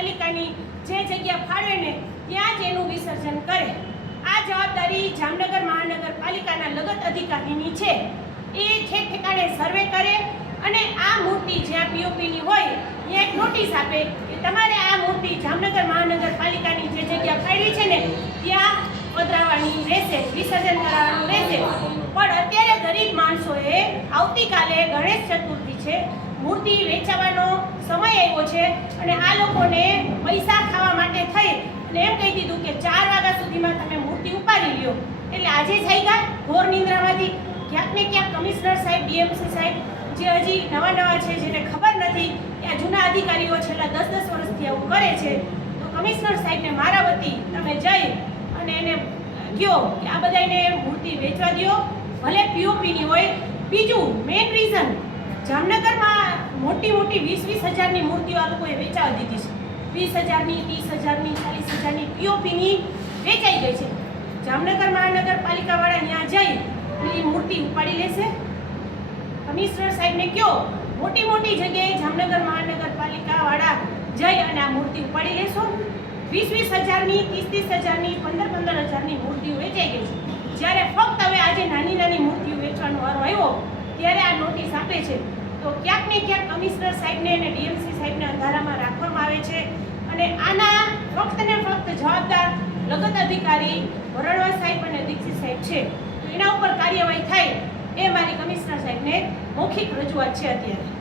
નગરપાલિકાની જે જગ્યા ફાળવે ને, ત્યાં જ એનું વિસર્જન કરે. આ જવાબદારી જામનગર મહાનગરપાલિકાના લગત અધિકારીની છે. એ ઠેક ઠેકાણે સર્વે કરે અને આ મૂર્તિ જ્યાં પીઓપીની હોય, ત્યાં એક નોટિસ આપે કે તમારે આ મૂર્તિ જામનગર મહાનગરપાલિકાની જે જગ્યા ફાળવી છે ને, ત્યાં પધરાવવાની રહેશે, વિસર્જન કરાવવાનું રહેશે. પણ અત્યારે ગરીબ માણસોએ આવતીકાલે ગણેશ ચતુર્થી છે. મૂર્તિ વેચાવાનો સમય આવ્યો છે અને આ લોકોને પૈસા ખાવા માટે થઈ અને એમ કહી દીધું કે ચાર વાગ્યા સુધીમાં તમે મૂર્તિ ઉપાડી લ્યો. એટલે આજે થઈ ગયા ઘોર નિંદ્રામાંથી ક્યાંક ને ક્યાંક કમિશનર સાહેબ, ડીએમસી સાહેબ, જે હજી નવા નવા છે જેને ખબર નથી કે આ જૂના અધિકારીઓ છેલ્લા દસ દસ વર્ષથી આવું કરે છે, તો કમિશનર સાહેબને મારા વતી તમે જઈ અને એને કહો કે આ બધાને મૂર્તિ વેચવા દ્યો. ભલે પીઓપીની હોય. બીજું મેઇન રીઝન જામનગરમાં મોટી મોટી વીસ વીસ હજારની મૂર્તિઓ આ લોકોએ વેચાવી દીધી છે. વીસ હજારની, ત્રીસ હજારની, ચાલીસ હજારની પીઓપીની વેચાઈ ગઈ છે. જામનગર મહાનગરપાલિકાવાળા ત્યાં જઈ પેલી મૂર્તિ ઉપાડી લેશે. કમિશનર સાહેબને કહો મોટી મોટી જગ્યાએ જામનગર મહાનગરપાલિકાવાળા જઈ અને આ મૂર્તિ ઉપાડી લેશો. વીસ વીસ હજારની, ત્રીસ ત્રીસ હજારની, પંદર પંદર હજારની મૂર્તિઓ વેચાઈ ગઈ છે. જ્યારે ફક્ત હવે આજે નાની નાની મૂર્તિઓ વેચવાનો વારો આવ્યો, ત્યારે આ નોટિસ આપે છે. તો ક્યાંક ને ક્યાંક કમિશનર સાહેબને અને ડીએમસી સાહેબને અંધારામાં રાખવામાં આવે છે અને આના ફક્ત ને ફક્ત જવાબદાર લગત અધિકારી વરણવા સાહેબ અને દીક્ષિત સાહેબ છે. તો એના ઉપર કાર્યવાહી થાય એ મારી કમિશનર સાહેબને મૌખિક રજૂઆત છે અત્યારે.